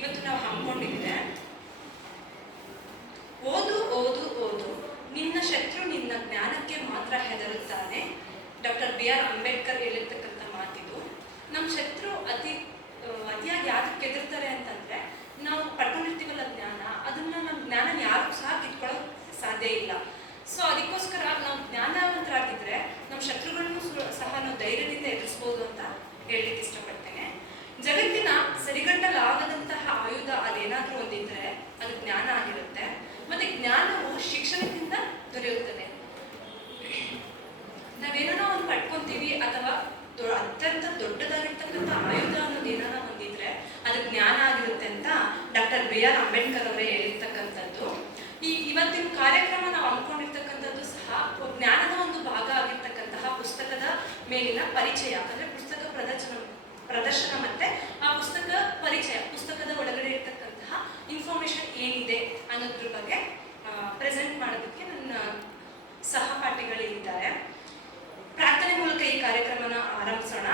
ಇವತ್ತು ನಾವು ಹಮ್ಮಿಕೊಂಡಿದ್ರೆ ಓದು ಓದು ಓದು, ನಿನ್ನ ಶತ್ರು ನಿನ್ನ ಜ್ಞಾನಕ್ಕೆ ಮಾತ್ರ ಹೆದರುತ್ತಾನೆ. ಡಾಕ್ಟರ್ BR ಅಂಬೇಡ್ಕರ್ ಹೇಳಿರ್ತಕ್ಕಂಥ ಮಾತಿದು. ನಮ್ಮ ಶತ್ರು ಅತಿಯಾಗಿ ಯಾಕೆ ಹೆದರ್ತಾರೆ ಅಂತಂದ್ರೆ, ನಾವು ಪಡ್ಕೊಂಡಿರ್ತೀವಲ್ಲ ಜ್ಞಾನ, ಅದನ್ನ ನಮ್ಮ ಜ್ಞಾನ ಯಾರು ಸಹ ಕಿತ್ಕೊಳ್ಳೋಕೆ ಸಾಧ್ಯ ಇಲ್ಲ. ಸೊ ಅದಕ್ಕೋಸ್ಕರ ನಾವು ಜ್ಞಾನವಂತರಾಗಿದ್ರೆ ನಮ್ಮ ಶತ್ರುಗಳನ್ನು ಸಹ ನಾವು ಧೈರ್ಯದಿಂದ ಎದುರಿಸ್ಬೋದು ಅಂತ ಹೇಳಲಿಕ್ಕೆ ಇಷ್ಟಪಡ್ತೇನೆ. ಜಗತ್ತಿನ ಸರಿಗಟ್ಟಲಾಗದಂತಹ ಆಯುಧ ಅದೇನಾದ್ರೂ ಒಂದಿದ್ರೆ ಅದು ಜ್ಞಾನ ಆಗಿರುತ್ತೆ. ಮತ್ತೆ ಜ್ಞಾನವು ಶಿಕ್ಷಣದಿಂದ ದೊರೆಯುತ್ತದೆ. ನಾವೇನೋ ಒಂದು ಪಡ್ಕೊಂತೀವಿ ಅಥವಾ ಅತ್ಯಂತ ದೊಡ್ಡದಾಗಿರ್ತಕ್ಕಂಥ ಆಯುಧ ಅನ್ನೋದು ಏನಾರ ಹೊಂದಿದ್ರೆ ಅದು ಜ್ಞಾನ ಆಗಿರುತ್ತೆ ಅಂತ ಡಾಕ್ಟರ್ BR ಅಂಬೇಡ್ಕರ್ ಅವರೇ ಹೇಳಿರ್ತಕ್ಕಂಥದ್ದು. ಇವತ್ತಿನ ಕಾರ್ಯಕ್ರಮ ನಾವು ಹಮ್ಮಿಕೊಂಡಿರ್ತಕ್ಕಂಥದ್ದು ಸಹ ಜ್ಞಾನದ ಒಂದು ಭಾಗ ಆಗಿರ್ತಕ್ಕಂತಹ ಪುಸ್ತಕದ ಮೇಲಿನ ಪರಿಚಯ, ಅಂದ್ರೆ ಪುಸ್ತಕ ಪ್ರದರ್ಶನ ಮತ್ತೆ ಆ ಪುಸ್ತಕ ಪರಿಚಯ, ಪುಸ್ತಕದ ಒಳಗಡೆ ಇರ್ತಕ್ಕಂತಹ ಇನ್ಫಾರ್ಮೇಶನ್ ಏನಿದೆ ಅನ್ನೋದ್ರ ಬಗ್ಗೆ ಪ್ರೆಸೆಂಟ್ ಮಾಡೋದಕ್ಕೆ ನನ್ನ ಸಹಪಾಠಿಗಳಿದ್ದಾರೆ.